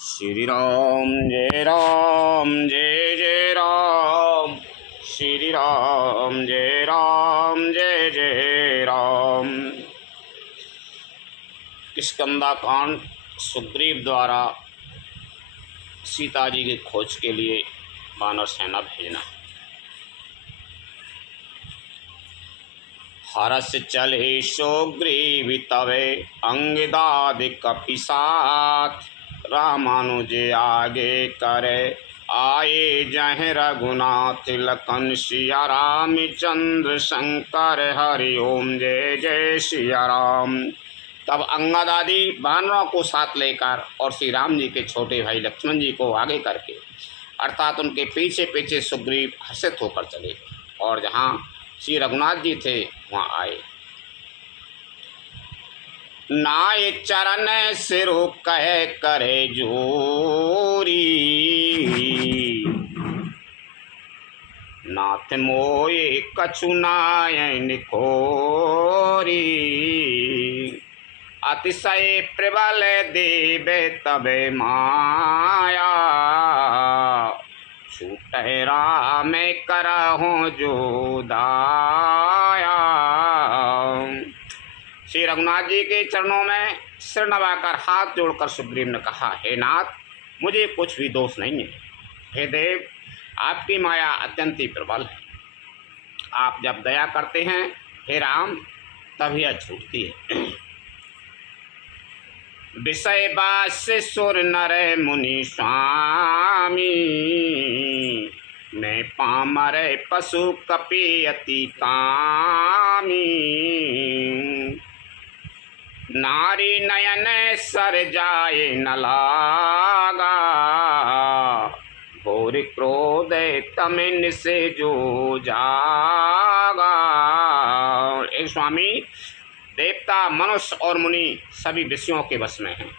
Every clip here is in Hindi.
श्री राम जय जय राम। श्री राम जय जय राम। किष्किंधा कांड सुग्रीव द्वारा सीता जी की खोज के लिए वानर सेना भेजना। हरस चले सुग्रीव तवे अंगदाद कपिसात। रामानुज आगे करे आए जह रघुनाथ लखन सिया राम चंद्र शंकर हरि ओम जय जय सिया राम। तब अंगद आदि वानरों को साथ लेकर और श्री राम जी के छोटे भाई लक्ष्मण जी को आगे करके अर्थात उनके पीछे पीछे सुग्रीव हर्षित होकर चले और जहाँ श्री रघुनाथ जी थे वहाँ आए। नाय चरण सिरु कह करे जोरी। नाथ मोये कछु नायन खोरी। अतिशय प्रबल देवे तबे माया। छूटे राम करहु जो दाया। श्री रघुनाथ जी के चरणों में सिर नवाकर हाथ जोड़कर सुग्रीव ने कहा, हे नाथ, मुझे कुछ भी दोष नहीं है। हे देव, आपकी माया अत्यंत ही प्रबल है। आप जब दया करते हैं हे राम तब यह छूटती है। विषय बास्य सुर नर मुनि स्वामी। मैं पामर पशु कपि अति कामी। नारी नयन सर जाए न लागा। घोर क्रोध तमिन से जो जागा। एक स्वामी, देवता, मनुष्य और मुनि सभी विषयों के वश में हैं।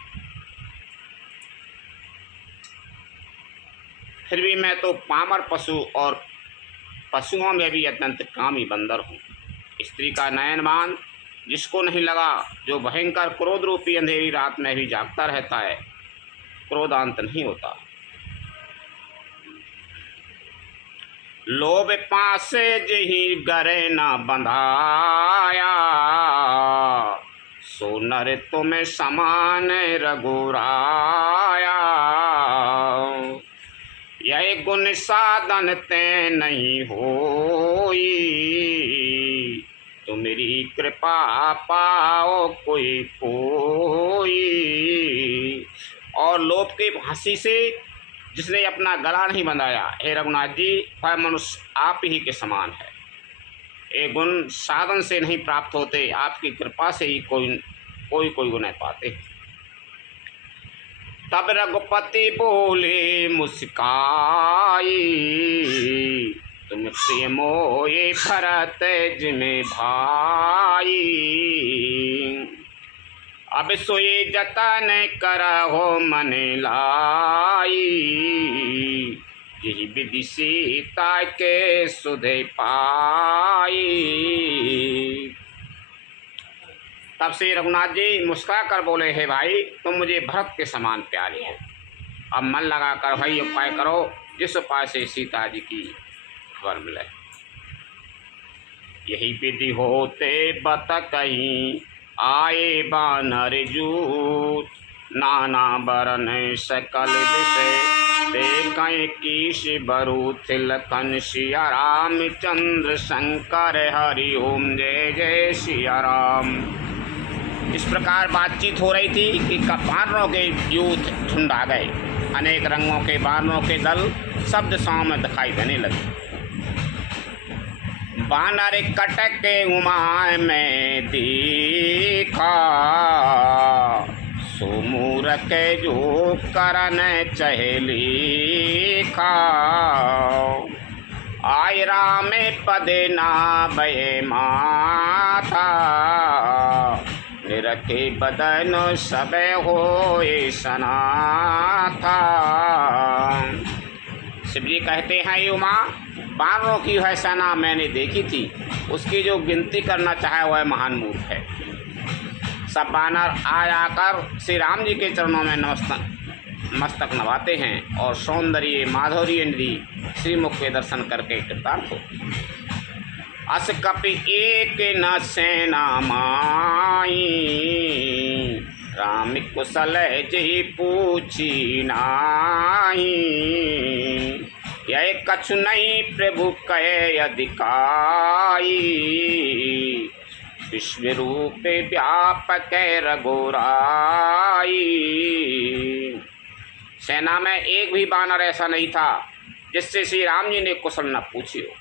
फिर भी मैं तो पामर पशु और पशुओं में भी अत्यंत कामी बंदर हूँ। स्त्री का नयनमान जिसको नहीं लगा, जो भयंकर क्रोध रूपी अंधेरी रात में भी जागता रहता है, क्रोधांत नहीं होता। लोभ पासे जही गरे न बंधाया। सो नर तुम्हें समान रघुराया। यह गुण साधन ते नहीं होई। तुमरी कृपा पाओ कोई कोई। और लोभ की फांसी से जिसने अपना गला नहीं बंधाया, हे रघुनाथ जी, वह मनुष्य आप ही के समान है। ये गुण साधन से नहीं प्राप्त होते, आपकी कृपा से ही कोई गुण पाते। तब रघुपति बोले मुस्काई। तुम प्रिय मोये भरत जिमें भाई। अब सोई जतन करहो मन लाई। यही विधि सीता के सुधे पाई। तब से रघुनाथ जी मुस्कुरा कर बोले, हे भाई, तुम मुझे भरत के समान प्यारे हो। अब मन लगा कर भाई उपाय करो जिस उपाय से सीता जी की खबर मिले। यही विधि होते बत कहीं आए बानर जूत। नाना बरन सकल विषय देखें कीश बरूथ। लखन सिया राम चंद्र शंकर हरि ओम जय जय सिया राम। इस प्रकार बातचीत हो रही थी कि वानरों के युद्ध झुंड आ गए। अनेक रंगों के वानरों के दल सब दिशाओं में दिखाई देने लगे। वानर कटक के उमाय में देखा। सुमूरख जो करन चहलीखा। आय राम पदे ना भय माथा। निरखे बदन सब होए सनाथा। शिव जी कहते हैं, उमा, वानरों की वह सेना मैंने देखी थी, उसकी जो गिनती करना चाहे वह महान मूर्ख है। सब वानर आकर श्री राम जी के चरणों में मस्तक नवाते हैं और सौंदर्य माधुर्य निधि श्रीमुख के दर्शन करके कृतार्थ हो। अस कपि एक न सेना माई, राम कुशल जी पूछी नाही। यह कछु नहीं प्रभु कहे अधिकाई, विश्व रूप व्यापक रघुराई। सेना में एक भी बानर ऐसा नहीं था जिससे श्री राम जी ने कुशल न पूछी हो।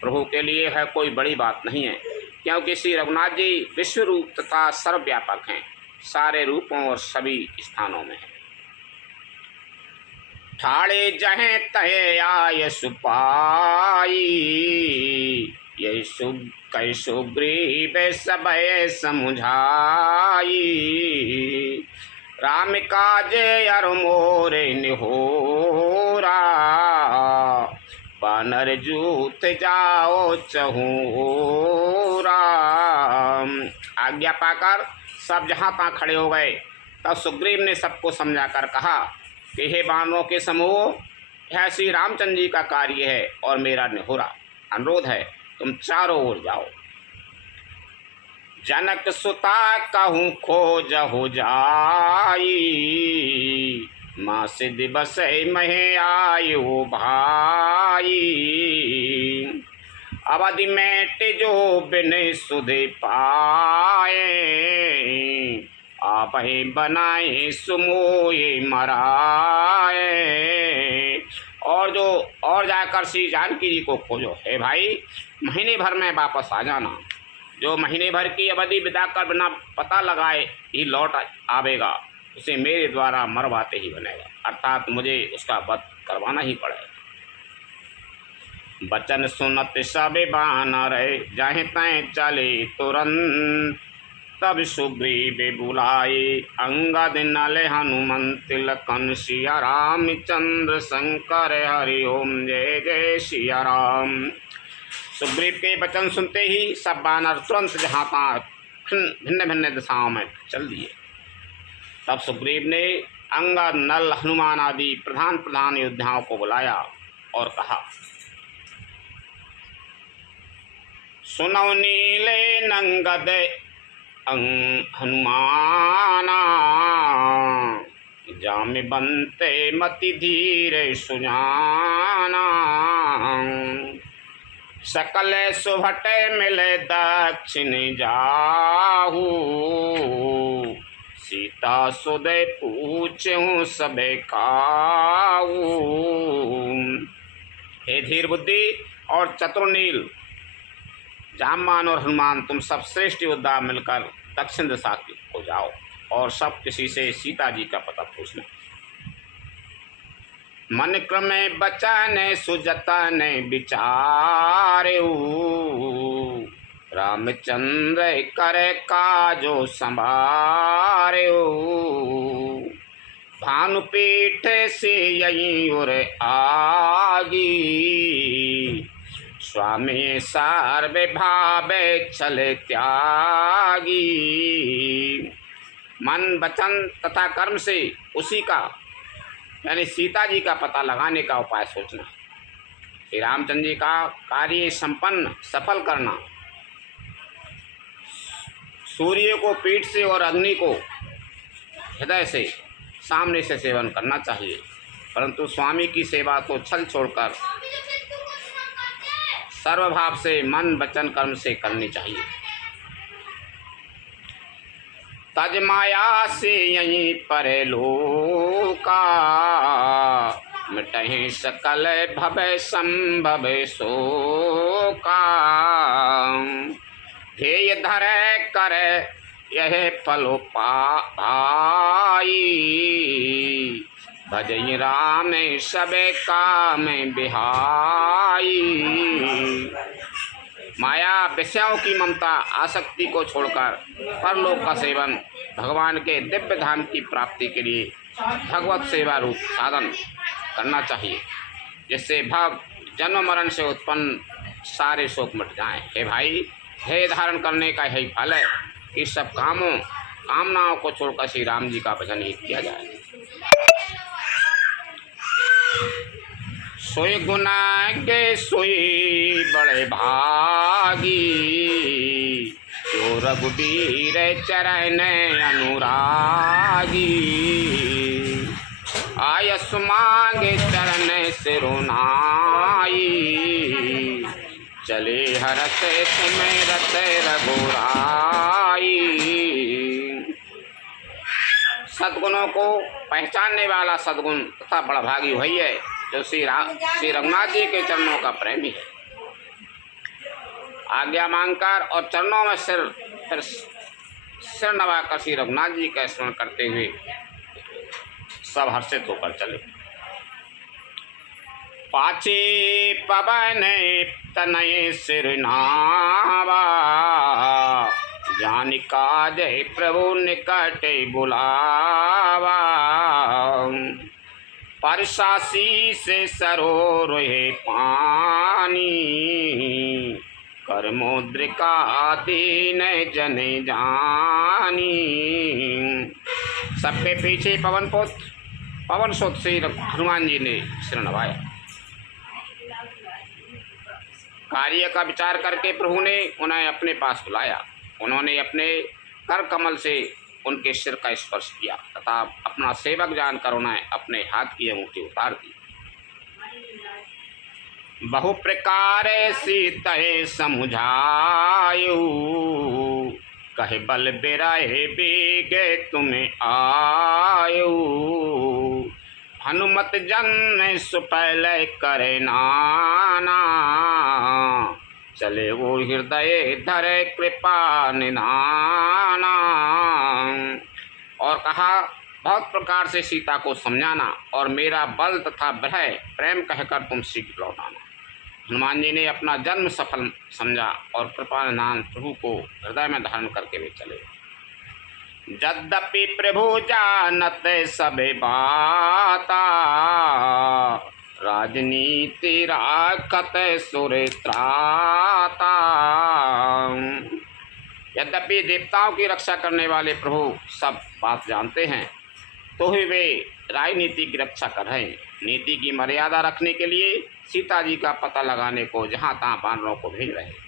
प्रभु के लिए है कोई बड़ी बात नहीं है, क्योंकि श्री रघुनाथ जी विश्व रूप तथा सर्वव्यापक हैं, सारे रूपों और सभी स्थानों में हैं। ठाड़े जहें तहे आय सुपाई, यही कई सुग्रीव सब समुझाई। राम काज अर मोरे निहोरा, बानर जूत जाओ चहूरा। आज्ञा पाकर सब जहाँ तहाँ खड़े हो गए। तब सुग्रीव ने सबको समझाकर कहा कि हे बानरों के समूह, यह श्री रामचंद्र जी का कार्य है और मेरा निहोरा अनुरोध है, तुम चारों ओर जाओ। जनक सुता कहूँ खोज हो जाई, माँ से दिवस महे आयो भाई। अवधि में जो बिन सुधे पाए, आप ही बनाए सुमोए मराए। और जाकर श्री जानकी जी को खोजो। हे भाई, महीने भर में वापस आ जाना। जो महीने भर की अवधि बिता कर बिना पता लगाए ही लौट आवेगा, उसे मेरे द्वारा मरवाते ही बनेगा, अर्थात मुझे उसका वध करवाना ही पड़ेगा। बचन सुनत सब बानर, जहाँ तय चले तुरंत। तब सुग्रीव बुलाए अंगद नल हनुमंत, लखन सिया रामचंद्र शंकर हरि ओम जय जय सिया राम। सुग्रीव के वचन सुनते ही सब बानर तुरंत जहाँ तहाँ भिन्न भिन्न दिशाओं में चल दिए। तब सुग्रीव ने अंगद नल हनुमान आदि प्रधान प्रधान योद्धाओं को बुलाया और कहा, सुनौ नीले नंगद हनुमाना, जाम बनते मति धीरे सुजाना। सकल सुभटे मिले दक्षिण जाहू, सीता सुदय पूछूं सबे काऊ। हे धीर बुद्धि और चतुर्नील, जामवान और हनुमान, तुम सब श्रेष्ठ योद्धा मिलकर दक्षिण दिशा को जाओ और सब किसी से सीता जी का पता पूछना। मन क्रमे बचन सुजतन विचारे, रामचंद्र करे काजो संभारे। भानुपीठ से यही उर आगी, स्वामी सर्वे भावे चले त्यागी। मन वचन तथा कर्म से उसी का यानी सीता जी का पता लगाने का उपाय सोचना। श्री रामचंद्र जी का कार्य संपन्न सफल करना। सूर्य को पीठ से और अग्नि को हृदय से सामने से सेवन करना चाहिए, परंतु स्वामी की सेवा तो छल छोड़कर सर्वभाव से मन वचन कर्म से करनी चाहिए। तज माया से यहीं परे लोका, मिटहि सकल भव संभव शोका। ध्येय धरे कर यह फलो पाई, भजई राम सबे काम बिहाई। माया विषयों की ममता आसक्ति को छोड़कर परलोक का सेवन, भगवान के दिव्य धाम की प्राप्ति के लिए भगवत सेवा रूप साधन करना चाहिए, जिससे भव जन्म मरण से उत्पन्न सारे शोक मिट जाएं। हे भाई, ध्येय धारण करने का यही फल है कि सब कामनाओं को छोड़कर श्री राम जी का भजन ही किया जाए। सोई गुनागे सोई बड़े भागी, जो रघुबीर चरण अनुरागी। आयस मांगे चरण सिरुनाई, चले हरस सुमेरत रघुराई। सद्गुणों को पहचानने वाला सद्गुण तथा बड़ा भागी वही है जो श्री रघुनाथ जी के चरणों का प्रेमी है। आज्ञा मांगकर और चरणों में सिर नवाकर श्री रघुनाथ जी का स्मरण करते हुए सब हर्षित होकर चले। पाछे पवन तनय सिर नावा, जान काज प्रभु निकट बुलावा। परसासी से सरोरे पानी, कर मुद्रिका दीन जन जानी। सबके पीछे पवन सुत श्री हनुमान जी ने सिर नवाया। कार्य का विचार करके प्रभु ने उन्हें अपने पास बुलाया। उन्होंने अपने कर कमल से उनके सिर का स्पर्श किया तथा अपना सेवक जानकर उन्हें अपने हाथ की अंगूठी उतार दी। बहु प्रकार सीतय समुझायु, कहे बल बिराए बेगे तुम्हें आयु। हनुमत जन सुपैल करे नाना, चले वो हृदय धरे कृपा निधाना। और कहा बहुत प्रकार से सीता को समझाना और मेरा बल तथा भय प्रेम कहकर तुम शीघ्र लौटाना। हनुमान जी ने अपना जन्म सफल समझा और कृपा निधान प्रभु को हृदय में धारण करके वे चले। यद्यपि प्रभु जानत सबे बाता, राजनीति राखत सुर त्राता। यद्यपि देवताओं की रक्षा करने वाले प्रभु सब बात जानते हैं, तो ही वे राजनीति की रक्षा कर रहे हैं। नीति की मर्यादा रखने के लिए सीता जी का पता लगाने को जहाँ तहाँ वानरों को भेज रहे हैं।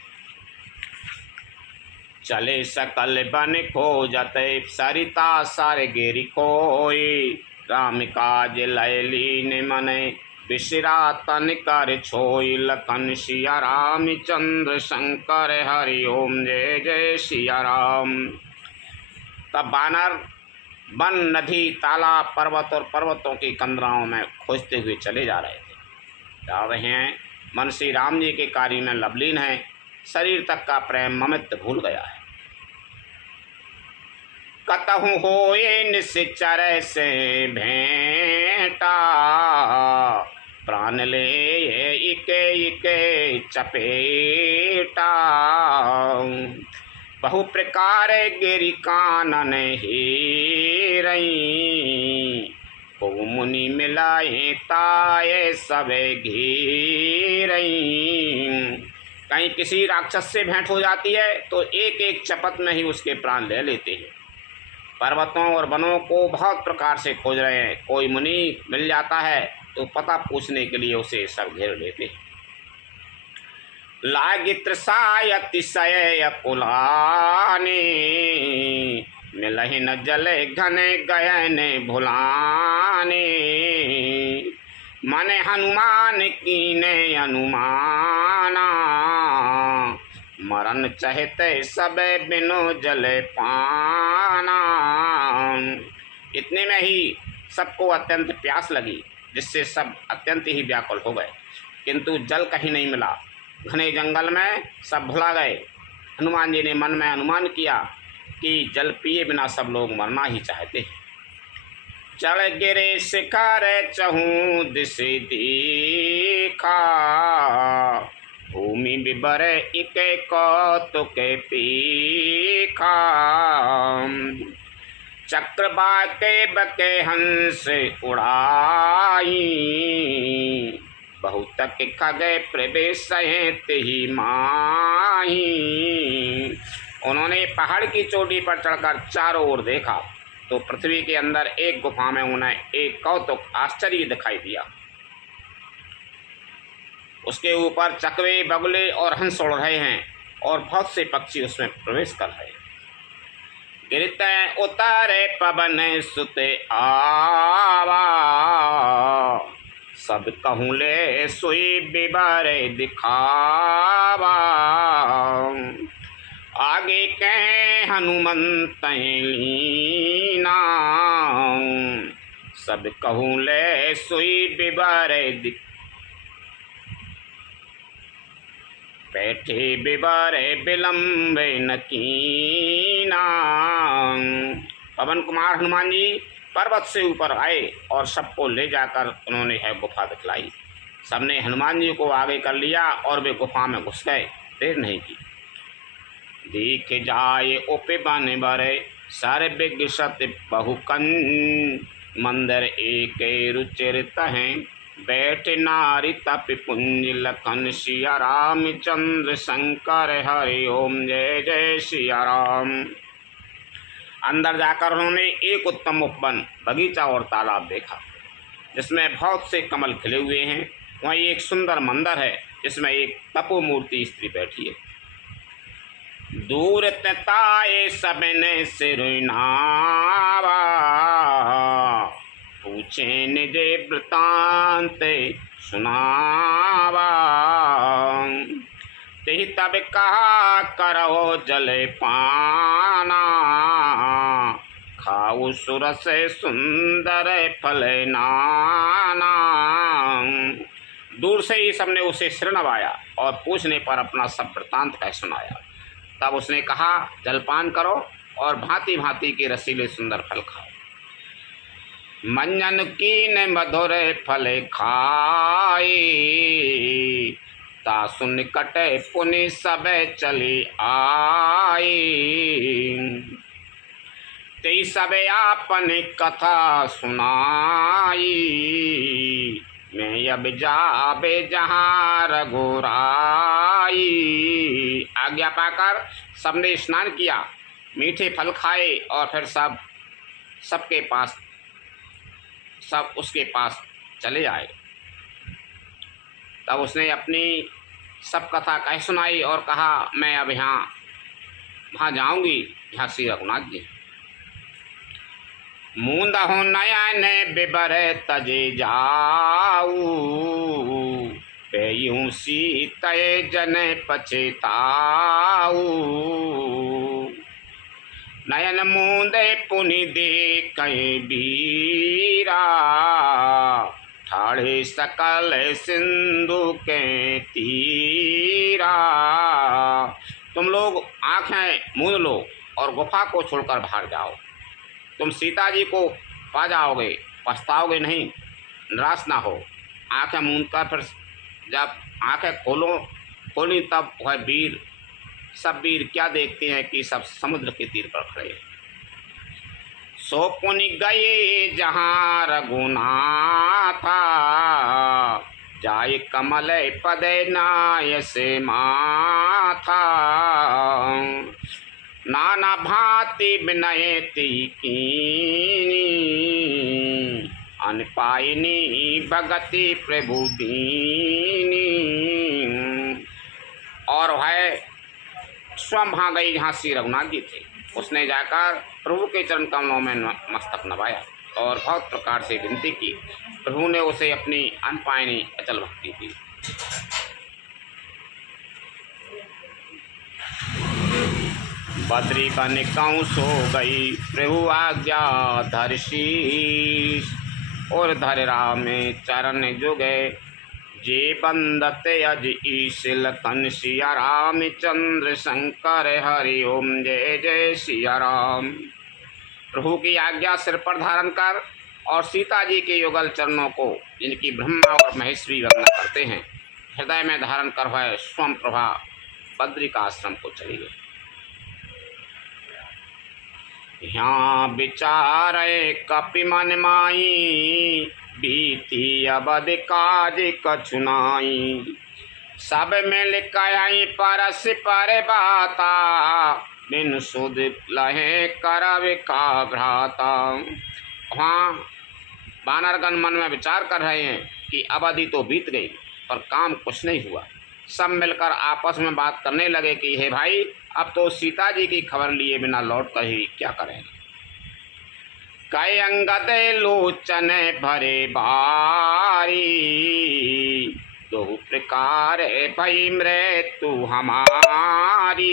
चले सकल बन खोजत सरिता सारे गिरि कोई, राम काज लयलीन मने विश्रा तन कर छोई। लखन सिया राम चंद्र शंकर हरि ओम जय जय सिया राम। तब बानर वन नदी तालाब पर्वत और पर्वतों की कंदराओं में खोजते हुए चले जा रहे थे। जा रहे हैं मन श्री राम जी के कार्य में लवलीन है, शरीर तक का प्रेम ममित्व भूल गया है। कतहु होए निश्चर से भेंटा, प्राण ले इके इके चपेटा। बहु प्रकार गिरि कानन हीरई, को मुनि मिलाए ताये सबे घीरई। कहीं किसी राक्षस से भेंट हो जाती है तो एक एक चपत में ही उसके प्राण ले लेते हैं। पर्वतों और वनों को बहुत प्रकार से खोज रहे हैं, कोई मुनि मिल जाता है तो पता पूछने के लिए उसे सब घेर लेते हैं। लागित्र सायतिशय पुलाने, मिलहि न जले घने गयन भुलाने। मने हनुमान कीने अनुमाना, मरण चहते सबे बिनो जले पाना। इतने में ही सबको अत्यंत प्यास लगी, जिससे सब अत्यंत ही व्याकुल हो गए, किंतु जल कहीं नहीं मिला। घने जंगल में सब भुला गए। हनुमान जी ने मन में अनुमान किया कि जल पिए बिना सब लोग मरना ही चाहते। चढ़ गिरे शिखर चहूँ दिश देखा, भूमि बिबर इके कौतुके पीखा। चक्र बाके बके हंस उड़ाई, बहुत खगे प्रवेश ही माही। उन्होंने पहाड़ की चोटी पर चढ़कर चारों ओर देखा तो पृथ्वी के अंदर एक गुफा में उन्हें एक कौतुक आश्चर्य दिखाई दिया। उसके ऊपर चकवे, बगुले और हंस उड़ रहे हैं और बहुत से पक्षी उसमें प्रवेश कर रहे हैं। गिरते उतारे पवन सुते आवा, सब कहूँ ले सोई बिबारे दिखावा। आगे के हनुमंत लीना, सब कहूँ ले सोई बिबारे दिख। बैठे बिबारे विलम्बे न कीना। पवन कुमार हनुमान जी पर्वत से ऊपर आए और सबको ले जाकर उन्होंने है गुफा दिखलाई। सबने हनुमान जी को आगे कर लिया और वे गुफा में घुस गए, देर नहीं की। देख जाए उपे बन बरे सारे विगसत बहुकन, मंदिर एक रुचिरत हैं बैठ नारी तप पुंज लखन। सिया रामचंद्र शंकर हरि ओम जय जय सिया राम। अंदर जाकर उन्होंने एक उत्तम उपवन, बगीचा और तालाब देखा जिसमें बहुत से कमल खिले हुए हैं। वहीं एक सुंदर मंदिर है जिसमें एक तपोमूर्ति स्त्री बैठी है। दूर ताए सबने सिर नावा, पूछे निजे वृतांत सुनावा। ते तब कहा करो जले पाना, खाऊ सुरस सुंदर फल नाना। दूर से ही सबने उसे सिर नवाया और पूछने पर अपना सब वृतांत कह सुनाया। तब उसने कहा जलपान करो और भांति भांति के रसीले सुंदर फल खाओ। मंजन कीन मधुर फल खाए, तासु निकट पुनि सब चले आए। ते सब आपन कथा सुनाई, मैं अब जाबे जहाँ रघुराई। आज्ञा पाकर सबने स्नान किया, मीठे फल खाए और फिर सब उसके पास चले आए। तब उसने अपनी सब कथा कह सुनाई और कहा मैं अब वहाँ जाऊंगी जहाँ श्री रघुनाथ जी। मूंद हो नयन बिबर तजे जाऊ, पेयूं सीतय जन पछताऊ। नयन मूंदे पुनि देख बीरा, ठाढ़े सकल सिंधु के तीरा। तुम लोग आंखें मूंद लो और गुफा को छोड़कर बाहर जाओ। तुम सीता जी को पा जाओगे, पछताओगे नहीं, निराश ना हो। आंखें मूंद कर फिर जब आंखें खोली तब वह सब वीर क्या देखते हैं कि सब समुद्र के तीर पर खड़े हैं। सो पुनि गए जहाँ रघुनाथा, जाय कमल पद नाय से माथा। नाना भांति विनयति कीनी, अनपायनी भगति प्रभु दीनी। और वह स्वयं वहाँ गई जहाँ श्री रघुनाथ जी थे। उसने जाकर प्रभु के चरण कमलों में मस्तक नवाया और बहुत प्रकार से विनती की। प्रभु ने उसे अपनी अनपायनी अचल भक्ति दी। बद्री बन कौं सो गई प्रभु आज्ञा धर शीश, और धर राम चरण जुगे जे बंदत अज ईश। लखन सिया रामचंद्र शंकर हरि ओम जय जय सिया राम। प्रभु की आज्ञा सिर पर धारण कर और सीता जी के युगल चरणों को, जिनकी ब्रह्मा और महेश्वरी वंदना करते हैं, हृदय में धारण कर वह स्वयं प्रभा बद्री का आश्रम को चली गई। यहाँ विचारे कपि मन माई, बीती अबद काज कछुनाई। सब मिल कई परस पर बाता, बिन सुध लहे करव का भ्राता। वहाँ वानरगण मन में विचार कर रहे हैं कि अवधि तो बीत गई, पर काम कुछ नहीं हुआ। सब मिलकर आपस में बात करने लगे कि हे भाई, अब तो सीता जी की खबर लिए बिना लौट कर ही क्या करें। कई अंगद लोचन भरे भारी, दो प्रकार भई मृत्यु हमारी।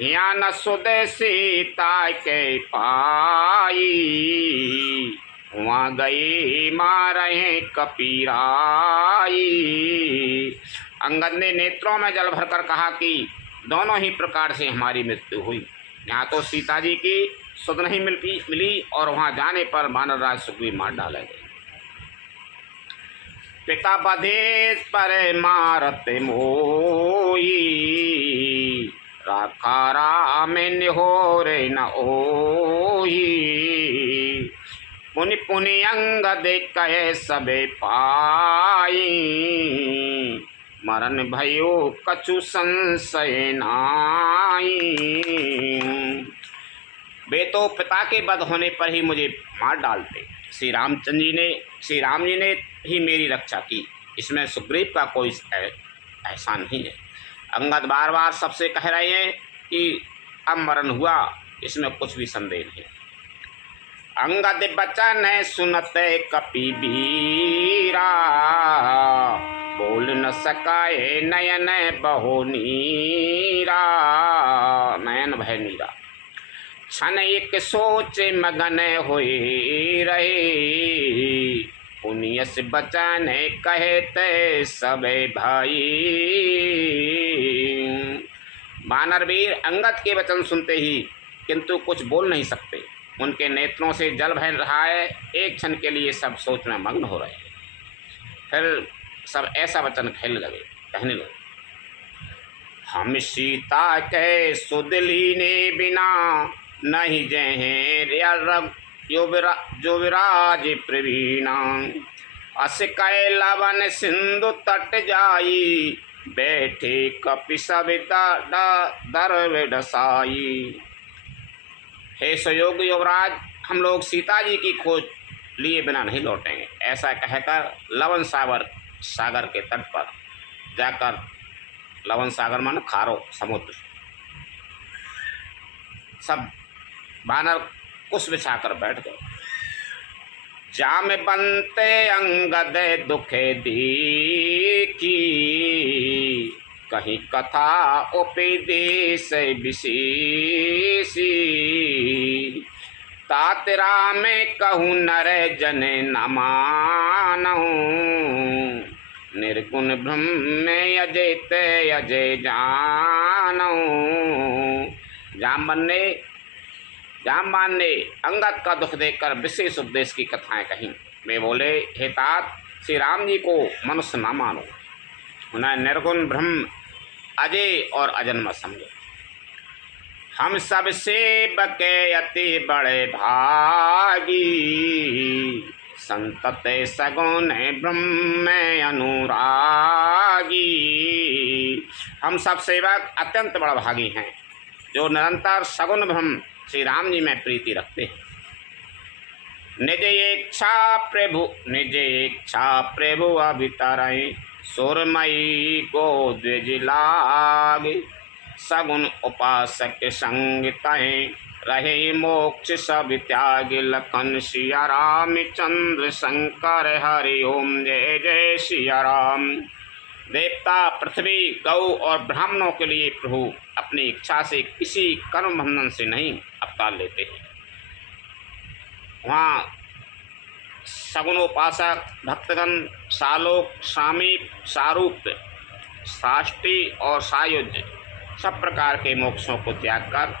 यहाँ न सुध सीता के पाई, वहाँ गई मारे कपीराई। अंगद ने नेत्रों में जल भरकर कहा कि दोनों ही प्रकार से हमारी मृत्यु हुई। यहाँ तो सीता जी की सुध नहीं मिली और वहाँ जाने पर वानरराज सुग्रीव मार डाले गए। पिता बधे पर मारत मोई, राखा राम निहोर न ओई। पुनि पुनि अंगद कहे सबे पाई, मरण भयो कछु संशय नाई। वे तो पिता के वध होने पर ही मुझे मार डालते। श्री राम जी ने ही मेरी रक्षा की, इसमें सुग्रीव का कोई एहसान नहीं है। अंगद बार बार सबसे कह रहे हैं कि अब मरण हुआ, इसमें कुछ भी संदेह नहीं। अंगद बचन सुनते कपिबीरा, बोल न सकाए नयन बहो नीरा। नयन भय नीरा। क्षण एक सोच मगन होए रहे, पुनियस बचन कहते सबे भाई। वानरवीर अंगद के वचन सुनते ही किंतु कुछ बोल नहीं सकते। उनके नेत्रों से जल बह रहा है। एक क्षण के लिए सब सोच में मग्न हो रहे हैं। फिर सब ऐसा वचन कहने लगे। हम सीता के सुध लीने बिना, नहीं जहें जो विराज प्रवीणा। अस कै लवन सिंधु तट जाई, बैठे कपि सब दर डसाई। हे सुयोग्य युवराज, हम लोग सीता जी की खोज लिए बिना नहीं लौटेंगे। ऐसा कहकर लवन सागर के तट पर जाकर, लवन सागर माने खारो समुद्र, सब वानर कुश बिछाकर बैठ गए। जाम बनते अंगद दुखे देखी, कहीं कथा उपदेश विशेषी। तात राम कहूँ नर जन न मानहु, निर्गुण ब्रह्म अजैत अजय जानहु। जामवान ने अंगद का दुख देखकर विशेष उपदेश की कथाएं कहीं। वे बोले, हे तात, श्री राम जी को मनुष्य न मानो, उन्हें निर्गुण ब्रह्म अजय और अजन्मा समझो। हम सब सेवक अति बड़े भागी, संतत सगुन ब्रह्म अनुरागी। हम सब सेवक अत्यंत बड़ा भागी हैं, जो निरंतर सगुन ब्रह्म श्री राम जी में प्रीति रखते हैं। निज इच्छा प्रभु अभितरई, सुरमयी को द्विज लाग। सगुन उपासक संग तय, रहे मोक्ष सब त्याग। लखन सिया राम चंद्र शंकर हरि ओम, जय जय सिया राम। देवता, पृथ्वी, गौ और ब्राह्मणों के लिए प्रभु अपनी इच्छा से किसी कर्म बंधन से नहीं अवतार लेते हैं। वहाँ सगुनोपासक भक्तगण सालोक, सामीप, सारूप, साष्टी और सायुज्य सब प्रकार के मोक्षों को त्याग कर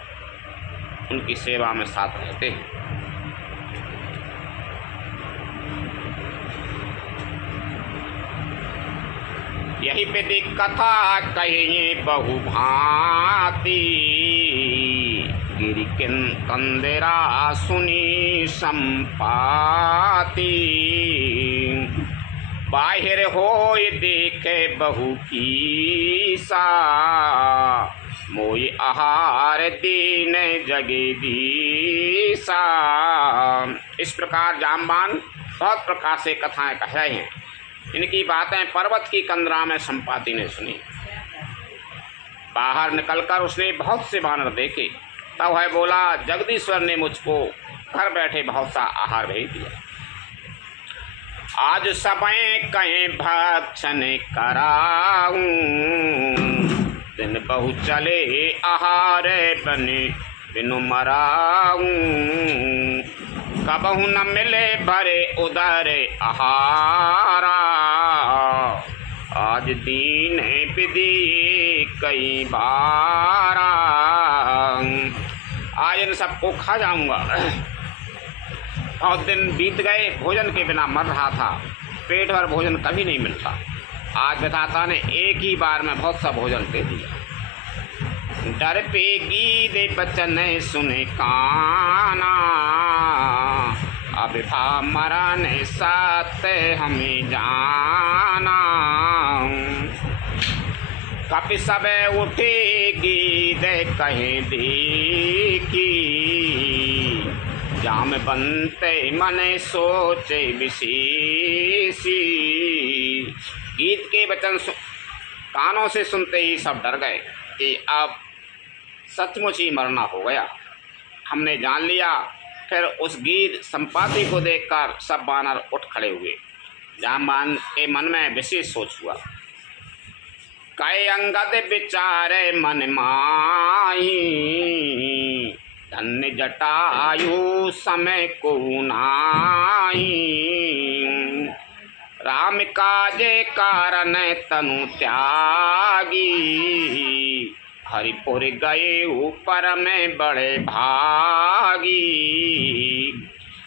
उनकी सेवा में साथ रहते हैं। यही पे देख कथा कहिए बहु भांति, गिरि कंदेरा सुनी संपाति। बाहिर होय देखे बहु कीसा, मोय आहार दीन जगदीसा। इस प्रकार जामवान बहुत प्रकार से कथाएं कह रहे हैं। इनकी बातें पर्वत की कंदरा में संपाति ने सुनी। बाहर निकलकर उसने बहुत से बानर देखे, तब है बोला, जगदीश्वर ने मुझको घर बैठे बहुत सा आहार भेज दिया। आज सबें कहें भक्षण कराऊं, दिन बहु चले आहार बने बिनु मराऊं। कबहु न मिले भरे उदर आहारा, आज दीन विधि कई बारा। आज इन सबको खा जाऊंगा। बहुत दिन बीत गए, भोजन के बिना मर रहा था, पेट भर भोजन कभी नहीं मिलता। आज विधाता ने एक ही बार में बहुत सा भोजन दे दिया। डर पे गीदे बचन सुने काना, अब था मरण साथ हमें जाना। कपि सब उठेगी दे कहें देखी, जाम बनते मन सोचे विशेषी। गीत के वचन कानों से सुनते ही सब डर गए कि अब सचमुच ही मरना हो गया। हमने जान लिया। फिर उस गीत संपाति को देखकर सब बानर उठ खड़े हुए। जामवान के मन में विशेष सोच हुआ। कई अंगद विचारे मन माही, धन्य जटायु समय को नाई। राम काजे कारण तनु त्यागी, हरिपुर गए ऊपर में बड़े भागी।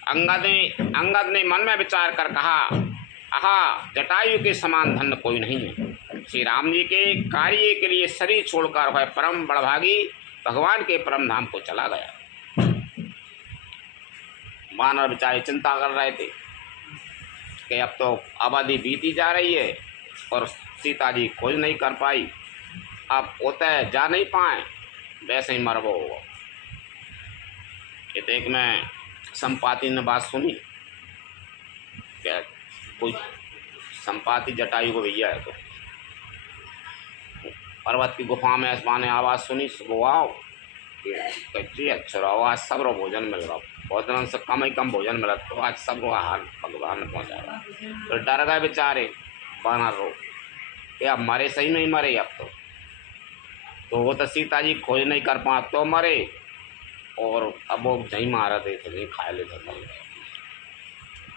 अंगद ने मन में विचार कर कहा, आहा, जटायु के समान धन्य कोई नहीं है। श्री राम जी के कार्य के लिए शरीर छोड़कर वह परम बड़भागी भगवान के परम धाम को चला गया। वानर बेचारे चिंता कर रहे थे कि अब तो आबादी बीती जा रही है और सीता जी खोज नहीं कर पाई, अब उतः जा नहीं पाए, वैसे ही मरबो होगा। ये एक में संपाति ने बात सुनी, क्या कोई संपाति जटायु को भैया है तो पर्वत की गुफा में आसमाने आवाज़ सुनी, सुबह आओ कच्ची अच्छा आवाज़ सब रो भोजन मिल रहा, बहुत दिनों से कम भोजन मिला, तो आज सब रो आहार भगवान ने पहुँचाया। तो डर गए बेचारे बानर रो कि अब मरे सही नहीं मरे, अब तो वो तो सीता जी खोज नहीं कर पा तो मरे, और अब वो जहीं मारा थे तो नहीं खा लेते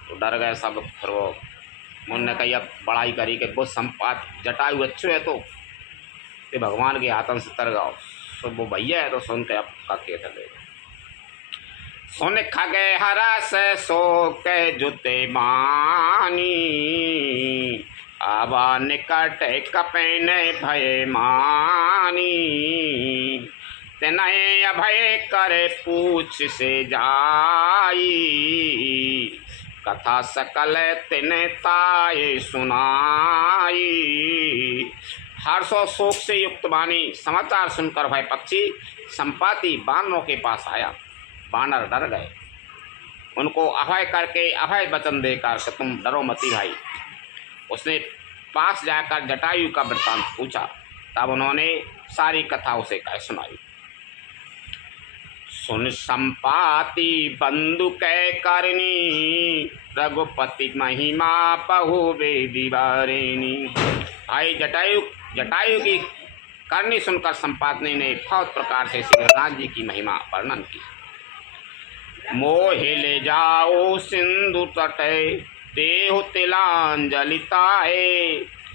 तो डर गए सब। फिर वो उन्होंने कही अब बड़ाई करी कि वो संपात जटायु अच्छे है तो ये भगवान के हाथन से तर गाओ, तो वो भैया है तो सुन के अब कके थे सुन खगे हरा से सो के जुते बानी, आवा निकट कपेने भय मानी। तेनय अभय करे पूछ से जाई, कथा सकल तिने ताये सुनाई। हर्षो शोक से युक्त वाणी समाचार सुनकर भय पक्षी संपाति बानरों के पास आया। बानर डर गए, उनको अभय करके अभय वचन देकर कि तुम डरो मती भाई। उसने पास जाकर जटायु का वृत्तांत पूछा, तब उन्होंने सारी कथा उसे कह सुनाई। सुन संपाति बंधु कै करनी, रघुपति महिमा पहु वेदी बारेणी। भाई जटायु की करनी सुनकर संपाति ने बहुत प्रकार से श्री रघुनाथ जी की महिमा वर्णन की। मोहि ले जाओ सिंधु तटे, देहु तिलांजलिताए।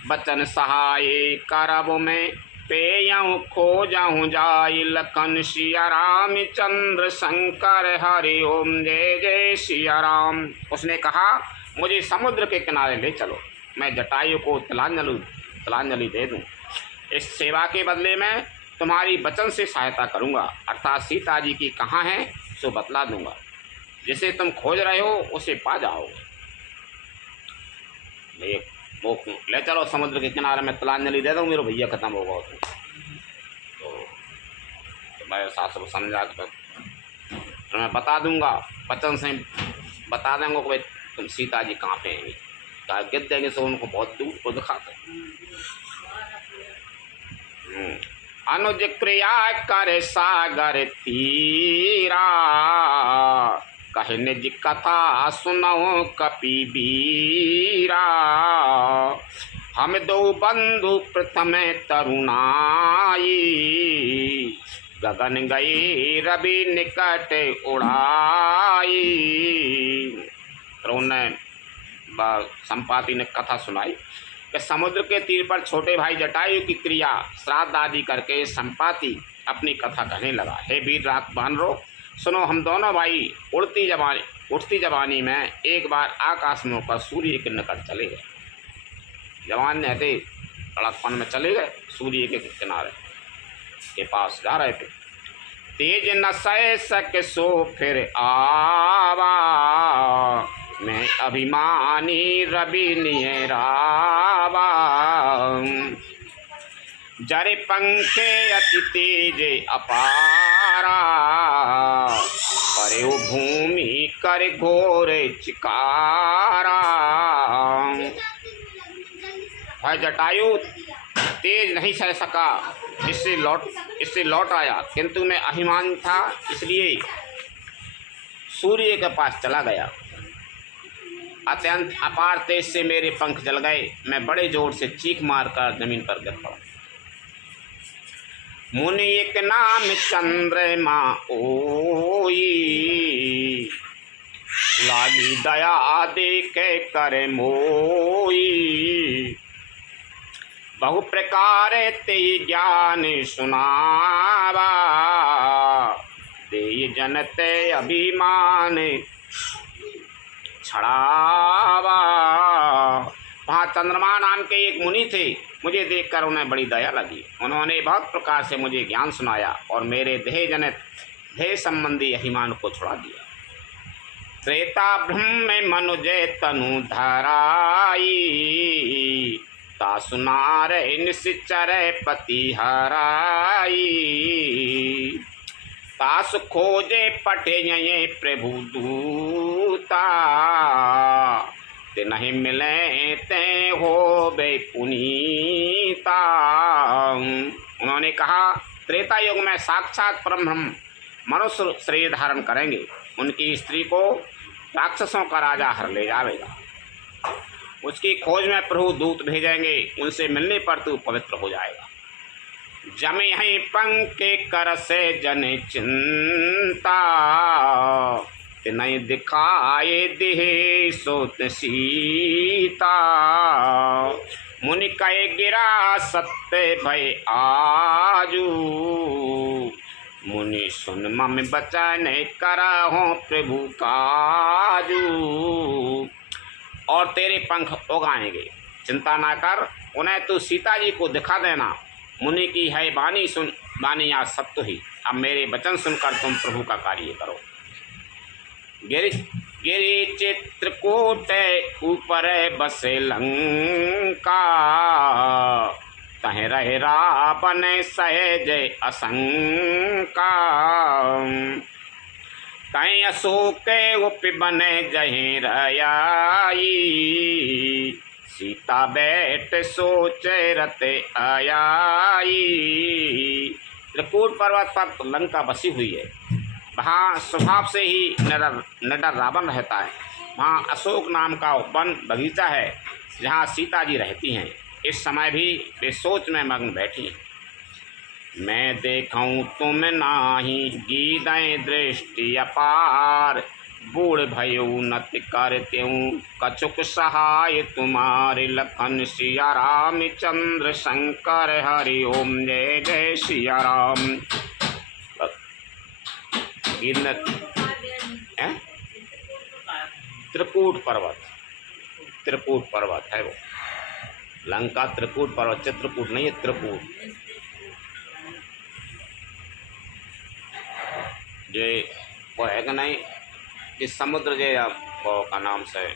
बचन सहाय करब में पेयऊ खोजहूँ जाई। लखन सिया राम चंद्र शंकर हरि ओम जय जय सिया राम। उसने कहा, मुझे समुद्र के किनारे ले चलो, मैं जटायु को तिलांजलि दे दूँ। इस सेवा के बदले में तुम्हारी वचन से सहायता करूँगा, अर्थात सीता जी की कहाँ है सो बतला दूँगा। जिसे तुम खोज रहे हो उसे पा जाओगे। वो ले चलो समुद्र के किनारे में तिलांजलि दे दो, मेरे भैया खत्म होगा तो मैं सास को समझा कर मैं बता दूंगा, वचन से बता देंगे कि तुम सीता जी कहाँ पे हैं। कहा गिर देंगे तो उनको बहुत दूर को दिखाते। अनुज क्रिया कर सागर तीरा, कहे निज कथा सुनो कपिबीरा। हम दो बंधु प्रथम तरुणाई, गगन गई रवि निकट उड़ाई। तो उन्हें संपाति ने कथा सुनाई कि समुद्र के तीर पर छोटे भाई जटायु की क्रिया श्राद्ध आदि करके संपाति अपनी कथा कहने लगा। हे वीर रात वानरों, सुनो, हम दोनों भाई उठती जवानी में एक बार आकाश में होकर सूर्य के निकट चले गए। जवान ने थे लड़कपन में चले गए, सूर्य के किनारे के पास जा रहे थे। तेज न सह सक सो फिर आवा, मैं अभिमानी रवि नियरावा। जरे पंखे अति तेज अपारा, करे भूमि कर घोर चिकारा। भाई जटायु तेज नहीं सह सका, इससे लौट आया, किंतु मैं अभिमान था इसलिए सूर्य के पास चला गया। अत्यंत अपार तेज से मेरे पंख जल गए, मैं बड़े जोर से चीख मारकर जमीन पर गिर पड़ा। मुनि एक नाम चंद्रमा ओई, लागी दया देखे कर मोई। बहु प्रकार ते ज्ञान सुनावा, दे जनते अभिमान छड़ावा। वहाँ चंद्रमा नाम के एक मुनि थे, मुझे देखकर उन्हें बड़ी दया लगी। उन्होंने बहुत प्रकार से मुझे ज्ञान सुनाया और मेरे देह संबंधी अभिमान को छुड़ा दिया। त्रेता ब्रह्म में मनुजय तनु धराई, तासु नार निश्चर पति हराई। तासु खोजे पटे ये प्रभु दूता, ते नहीं मिले ते हो बे पुनीता। उन्होंने कहा, त्रेता युग में साक्षात परब्रह्म मनुष्य शरीर धारण करेंगे, उनकी स्त्री को राक्षसों का राजा हर ले जाएगा। उसकी खोज में प्रभु दूत भेजेंगे, उनसे मिलने पर तू पवित्र हो जाएगा। जमे हैं पंके कर से जन चिंता, नहीं दिखाए देह सोत सीता। मुनि कहे गिरा सत्य भय आजू, मुनि सुन मम बचन करहु प्रभु काजू। और तेरे पंख उगाएंगे, चिंता ना कर, उन्हें तू सीता जी को दिखा देना। मुनि की है वाणी सुन, वाणी आज सत्य ही। अब मेरे वचन सुनकर तुम प्रभु का कार्य करो। गिरि चित्रकूट ऊपर बसे लंका, तह रहे रावण सहज असंका। तय अशोक उपवन जहि रयाई, सीता बैठ सोच रत आयाई। त्रिकूट पर्वत पर लंका बसी हुई है। वहाँ स्वभाव से ही निडर रावण रहता है। वहाँ अशोक नाम का वन बगीचा है जहाँ सीता जी रहती हैं। इस समय भी वे सोच में मग्न बैठी हैं। मैं देखूं तुम नाही गीदय दृष्टि अपार, बूढ़ भयो नत करत्यूं कछुक सहाय तुम्हारे। लखन सिया राम चंद्र शंकर हरि ओम जय जय सिया राम। त्रिकूट पर्वत है वो। लंका त्रिकूट पर्वत, चित्रकूट नहीं है, त्रिकूट। जे वो है कि नहीं, जिस समुद्र जे वो का नाम से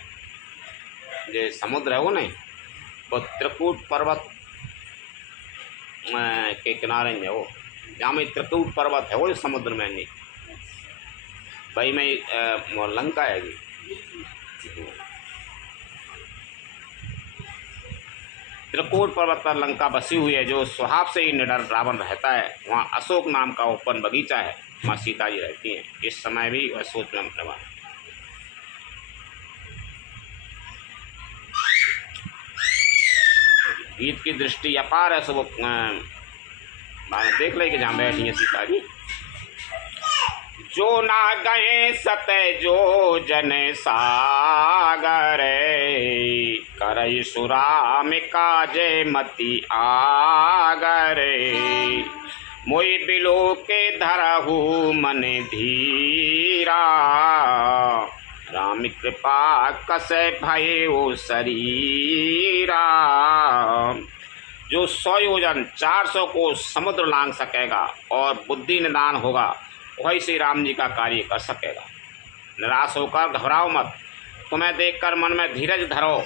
जे समुद्र है वो नहीं, वो त्रिकूट पर्वत के किनारे में वो, जहाँ में त्रिकूट पर्वत है वो समुद्र में नहीं, भाई में लंका है। त्रिकूट पर्वत पर लंका बसी हुई है, जो स्वभाव से ही निडर रावण रहता है। वहाँ अशोक नाम का ओपन बगीचा है, माँ सीता जी रहती हैं। इस समय भी वह सोच में रवान। गीत की दृष्टि अपार है, सब देख ले कि जहाँ बैठी है सीता जी। जो ना गए सतय जो जन सागर, करई सुराम काजे मति आगर। मोई बिलो के धरहु मन धीरा, राम कृपा कसे भयो शरीरा। जो 100 योजन 400 को समुद्र लांघ सकेगा और बुद्धि निदान होगा, वही श्री राम जी का कार्य कर सकेगा। निराश होकर घबराओ मत, तुम्हें देखकर मन में धीरज धरो,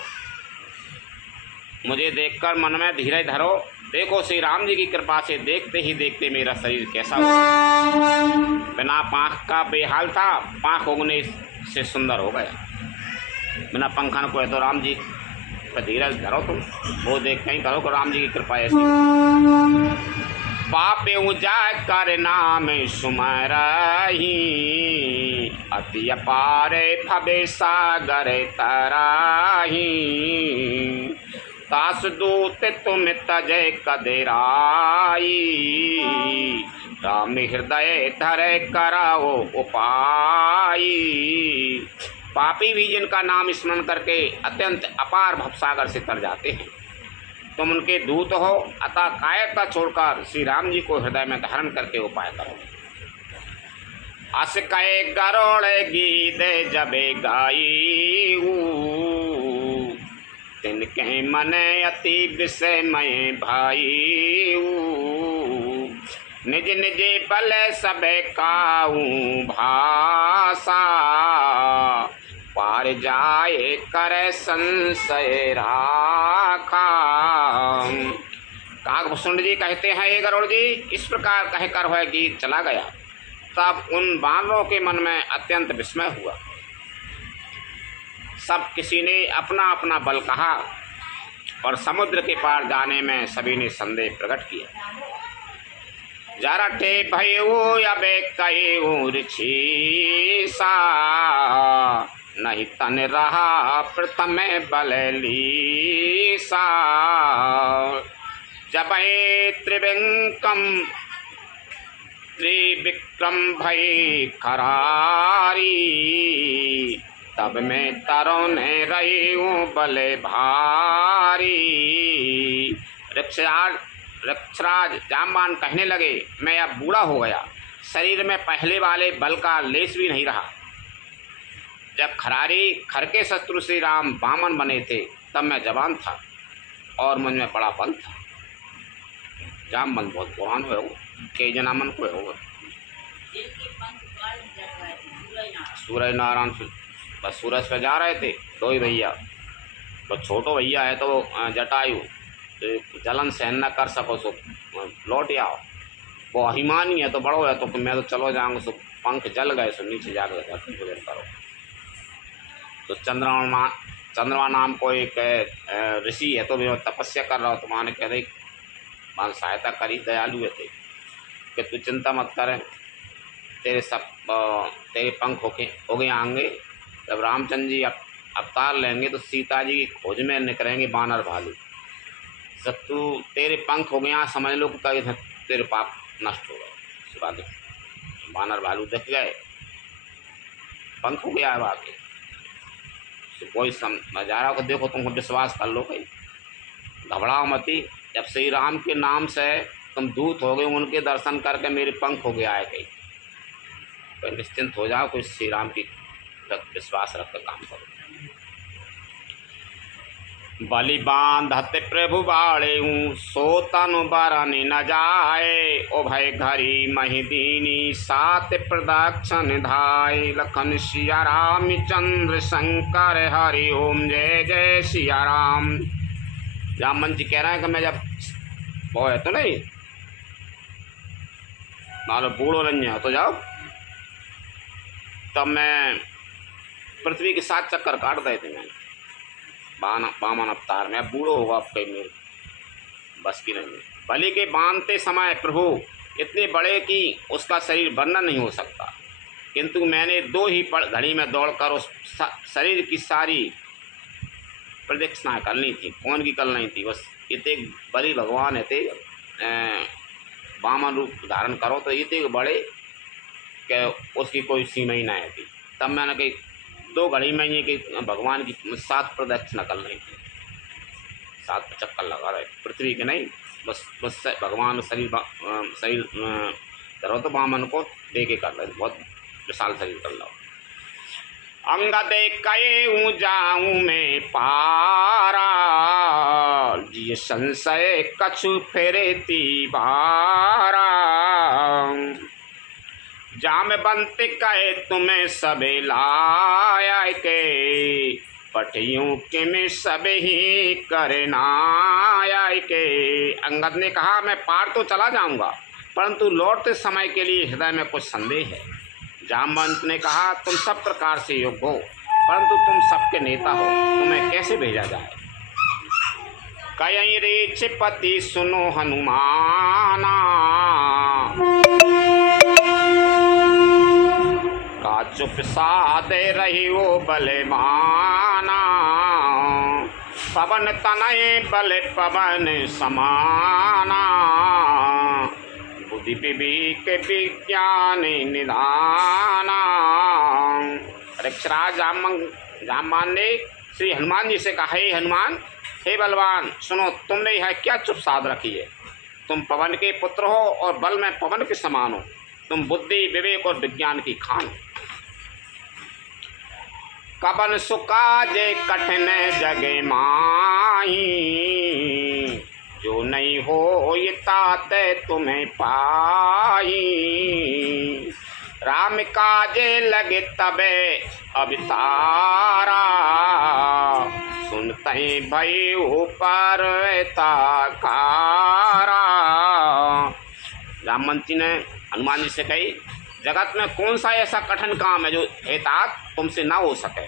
मुझे देखकर मन में धीरज धरो। देखो श्री राम जी की कृपा से देखते ही देखते मेरा शरीर कैसा हुआ। बिना पाँख का बेहाल था, पाँख उगने से सुंदर हो गया। बिना पंखन को है तो राम जी पर धीरज धरो तुम, वो देख कहीं करो कि राम जी की कृपा ऐसी। पापे ऊँचा कर नाम सुमरही, अति अपार भवे सागर तराही। तास दूत तुम तजय कदेराई, राम हृदय धरे कराओ उपाई। पापी भी जिनका नाम स्मरण करके अत्यंत अपार भवसागर से तर जाते हैं, तुम उनके दूत हो, अतः कायरता छोड़कर श्री राम जी को हृदय में धारण करके उपाय करो। अस कहे गरोड़ गीत जबे गाई, तिनके मन अति विषमय भाई। निज निज बल सब काऊ भाषा, पार जाए कर संशय राखा। काकभूषण जी कहते हैं, ये गरुड़ जी इस प्रकार कहकर वह गीत चला गया। तब उन बानरों के मन में अत्यंत विस्मय हुआ। सब किसी ने अपना अपना बल कहा और समुद्र के पार जाने में सभी ने संदेह प्रकट किया। जरठे भयो अबे कयो ऋषिसा, नहीं तन रहा प्रथम बल लीसा। जब त्रिविक्रम त्रिविक्रम भय खरारी, तब मैं तरुण रही हूँ बले भारी। रक्षराज जामवान कहने लगे, मैं अब बूढ़ा हो गया, शरीर में पहले वाले बल का लेस भी नहीं रहा। जब खरारी खर के शत्रु श्री राम वामन बने थे, तब मैं जवान था और मुझ में बड़ा बल था। जामवन बहुत पुरान हुए हो, कई जनामन को होगा। सूरज नारायण बस सूरज पे जा रहे थे, दो ही भैया, तो छोटो भैया है तो जटायु, तो जलन सहन न कर सको सो लौट आओ। वो अभिमानी है तो बड़ो है तो मैं तो चलो जाऊँगा, सो पंख जल गए, सो नीचे जाकर धरती को करो। तो चंद्रमा नाम को एक ऋषि है, तो मैं तपस्या कर रहा हूँ, तो माने कह रही मान सहायता करी, दयालु है थे कि तू चिंता मत कर, तेरे पंख हो गए आएंगे। जब रामचंद्र जी अवतार लेंगे तो सीता जी की खोज में निकलेंगे बानर भालू। जब तू तेरे पंख हो गया, समझ लो कि तेरे पाप नष्ट हो गए। बानर भालू दिख गए, पंख हो गया है वाकई। तो कोई समझ आ रहा को देखो, तुमको विश्वास कर लो, कहीं घबराओ मती। जब श्री राम के नाम से तुम दूत हो गए, उनके दर्शन करके मेरे पंख हो गया है, कहीं तो निश्चिंत हो जाओ, कोई श्री राम की विश्वास रख कर काम करो। बलि बांधत प्रभु बाड़े सो तनु बरन न जाए। ओ भय घरी मही दीनी सात प्रदक्षिण धाय। लखन सिया राम चंद्र शंकर हरि ओम जय जय सिया राम। जामन जी कह रहे हैं कि मैं जब वो है तो नहीं मानो बूढ़ो नहीं है तो जाओ, तब मैं पृथ्वी के 7 चक्कर काट रहे थे मैंने वामन अवतार में। अब बूढ़ो होगा अब कहीं मेरे बस की नहीं है। बलि के बांधते समय प्रभु इतने बड़े कि उसका शरीर वर्णन नहीं हो सकता, किंतु मैंने 2 ही घड़ी में दौड़कर उस शरीर की सारी प्रदक्षिणाएँ करनी थी। कौन की करनी थी, बस इतने बलि भगवान है थे वामन रूप धारण करो तो इतने बड़े कि उसकी कोई सीमा ही नहीं थी। तब मैंने कही 2 घड़ी में ये कि भगवान की 7 प्रदक्षिणा करनी थी, 7 चक्कर लगा रहे पृथ्वी के नहीं, बस भगवान शरीर करो तो वामन को दे के कर रहे, बहुत विशाल शरीर कर लो। अंगद कये जाऊँ मैं पारा, जी संशय कछु फेरे तीबारा। जाम बंत कहे तुम्हें सबे लाया के, पटियों के में सब ही करनाया के। अंगद ने कहा मैं पार तो चला जाऊंगा, परंतु लौटते समय के लिए हृदय में कुछ संदेह है। जामवंत ने कहा तुम सब प्रकार से योग्य हो, परंतु तुम सबके नेता हो, तुम्हें कैसे भेजा जाए। कहीं रे चिपति सुनो हनुमाना, का चुप साधे रही वो बलवाना। पवन तनय बल पवन समाना, बुद्धि विवेक विज्ञान निधाना। रक्षराज जामवान ने श्री हनुमान जी से कहा, हे हनुमान, हे बलवान, सुनो, तुमने यह क्या चुप साध रखी है। तुम पवन के पुत्र हो और बल में पवन के समान हो, तुम बुद्धि विवेक और विज्ञान की खान हो। कबन सुकाजे कठिन जगे माही, जो नहीं हो ये ताते तुम्हें पाई। राम काजे लगे तबे अवतारा, सुनते भई ऊपर ताकारा। रामवंत जी ने हनुमान जी से कही, जगत में कौन सा ऐसा कठिन काम है जो हे तात तुमसे ना हो सके।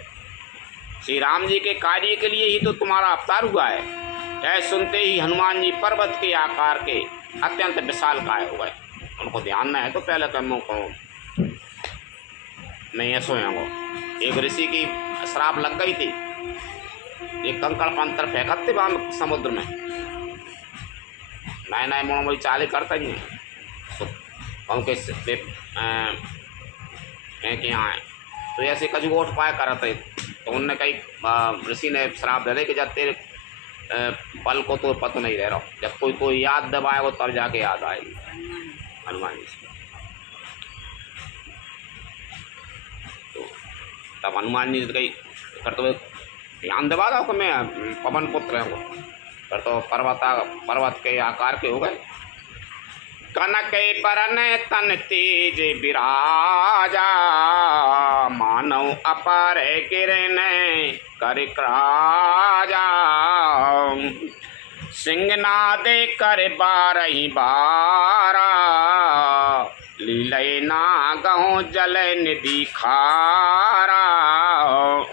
श्री राम जी के कार्य के लिए ही तो तुम्हारा अवतार हुआ है। यह सुनते ही हनुमान जी पर्वत के आकार के अत्यंत विशाल काय हो गए। उनको ध्यान न है तो पहले कर्मों को मैं ये सोया। एक ऋषि की श्राप लग गई थी, एक कंकड़ पंतर फेंकते बांध समुद्र में, नए नए मोड़ी चाले करता ही उनके फेंक यहाँ है तो ऐसे कजगोट पाए करते। तो उनने कही ऋषि ने श्राप दे दे कि जब तेरे पल को तो पता नहीं रह रहा, जब कोई याद दबाए वो तब जाके याद आएगी हनुमान जी से। तो तब हनुमान जी से कही कर तो ध्यान दबा दो कि मैं पवन पुत्र हूँ, कर तो पर्वत के आकार के हो गए। कनक बरन तन तेज विराजा, मानव अपर किरण कर राजा। सिंहनाद कर बारही बारा, लीलय ना गहो जल निधि खारा।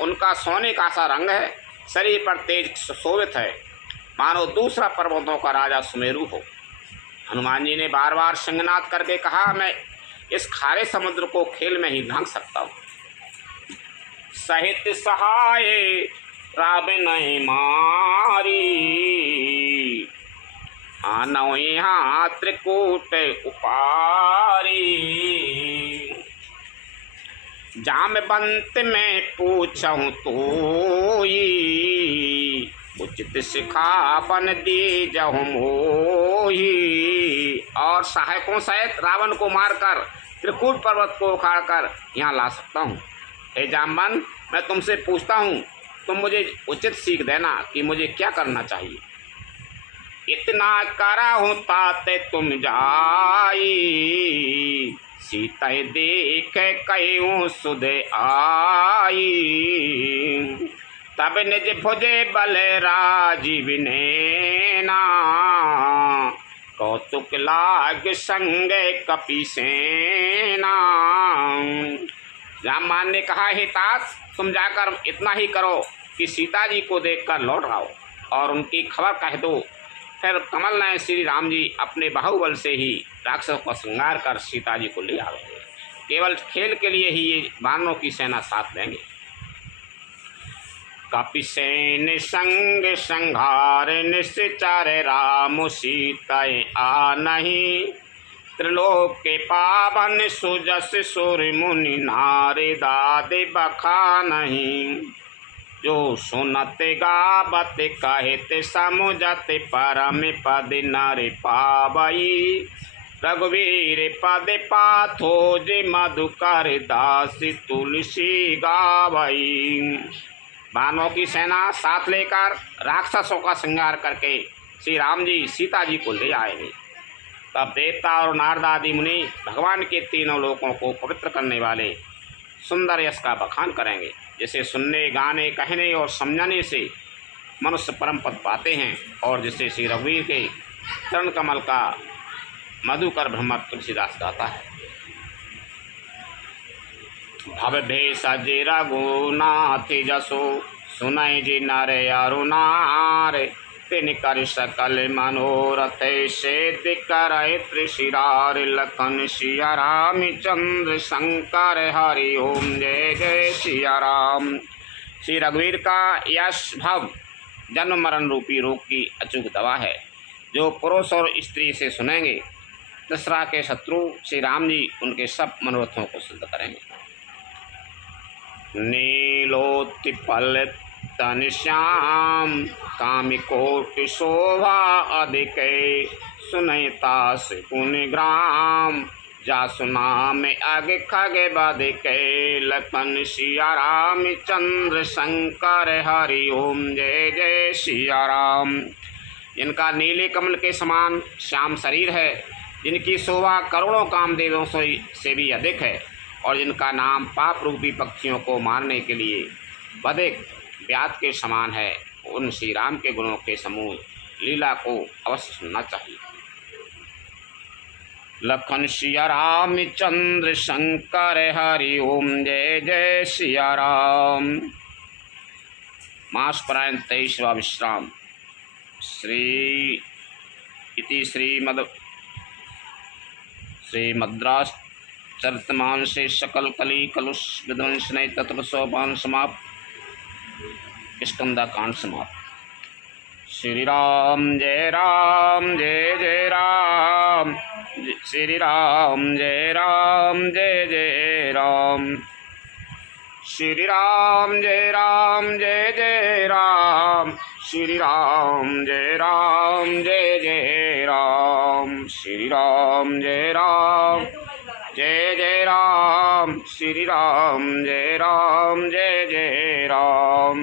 उनका सोने का सा रंग है, शरीर पर तेज शोभित है, मानो दूसरा पर्वतों का राजा सुमेरु हो। हनुमान जी ने बार बार सिंहनाद करके कहा, मैं इस खारे समुद्र को खेल में ही ढांक सकता हूँ। सहित सहाय रावण मारी, आनौ यहाँ त्रिकूट उपारी। जामवंत में पूछूं तोई, उचित सिखावन दी जहु मोही। और सहायकों सहित रावण को मारकर त्रिकूट पर्वत को उखाड़कर यहाँ ला सकता हूँ। हे जामवंत, मैं तुमसे पूछता हूँ, तुम मुझे उचित सीख देना कि मुझे क्या करना चाहिए। इतना करा हूँ ताते तुम जाई, सीता देख कयूं सुध आई। तब निज भुजे बल राजीव नैना, कौतुक लाग संग कपि सेना। जामवान ने कहा, हे तात, तुम जाकर इतना ही करो कि सीता जी को देखकर लौट आओ और उनकी खबर कह दो फिर कमल नयन श्री राम जी अपने बाहुबल से ही राक्षसों का श्रृंगार कर सीता जी को ले आवेंगे। केवल खेल के लिए ही ये वानरों की सेना साथ लेंगे। कपिसेन संग संहार निश्चर राम सीता आ नहीं, त्रिलोक के पावन सुजस सुर मुनि नारे दादे बखा नहीं, जो सुनत गावत कहत समुझत परम पद नर पावई, रघुवीर पद पाथोज मधुकर दास तुलसी गावई। वानरों की सेना साथ लेकर राक्षसों का श्रृंगार करके श्री राम जी सीता जी को ले आएंगे। तब देवता और नारद आदि मुनि भगवान के तीनों लोकों को पवित्र करने वाले सुंदर यश का बखान करेंगे। जैसे सुनने, गाने, कहने और समझाने से मनुष्य परम पद पाते हैं, और जिसे श्री रघुवीर के चरण कमल का मधुकर ब्रह्म तुलसीदास गाता है। भव भेष जे रघुनाथ जसो, सुनय जी नर अरुनार, तिन कर सकल मनोरथ सिद्धि करय त्रिशिरार, लखन सिया राम चंद्र शंकर हरि ओम जय जय सिया राम। श्री रघुवीर का यश भव जन्म मरण रूपी रोग की अचूक दवा है, जो पुरुष और स्त्री से सुनेंगे। दशरथ के शत्रु श्री राम जी उनके सब मनोरथों को सिद्ध करेंगे। नीलोत्पल तन श्याम, कामि कोटि शोभा अधिक, सुनयतास पुण्य ग्राम, जासु नाम अग खग बधिक, लखन सिया राम चंद्र शंकर हरि ओम जय जय सिया राम। इनका नीले कमल के समान श्याम शरीर है, जिनकी शोभा करोड़ों कामदेवों से भी अधिक है, और जिनका नाम पाप रूपी पक्षियों को मारने के लिए बधिक व्याध के समान है। उन श्री राम के गुणों के समूह लीला को अवश्य सुनना चाहिए। लखन सिया राम चंद्र शंकर हरि ओम जय जय सिया राम। मास परायण 23वां विश्राम। इति श्रीमद्रास चरितमान से सकल कली कलुष विध्वंस ने तत्व सोपान समाप्त। स्कंदा कांड समाप्त। श्री राम जय जय राम, श्री राम जय जय राम, श्री राम जय जय राम, श्री राम जय जय राम, श्री राम जय जय राम, श्री राम जय जय राम।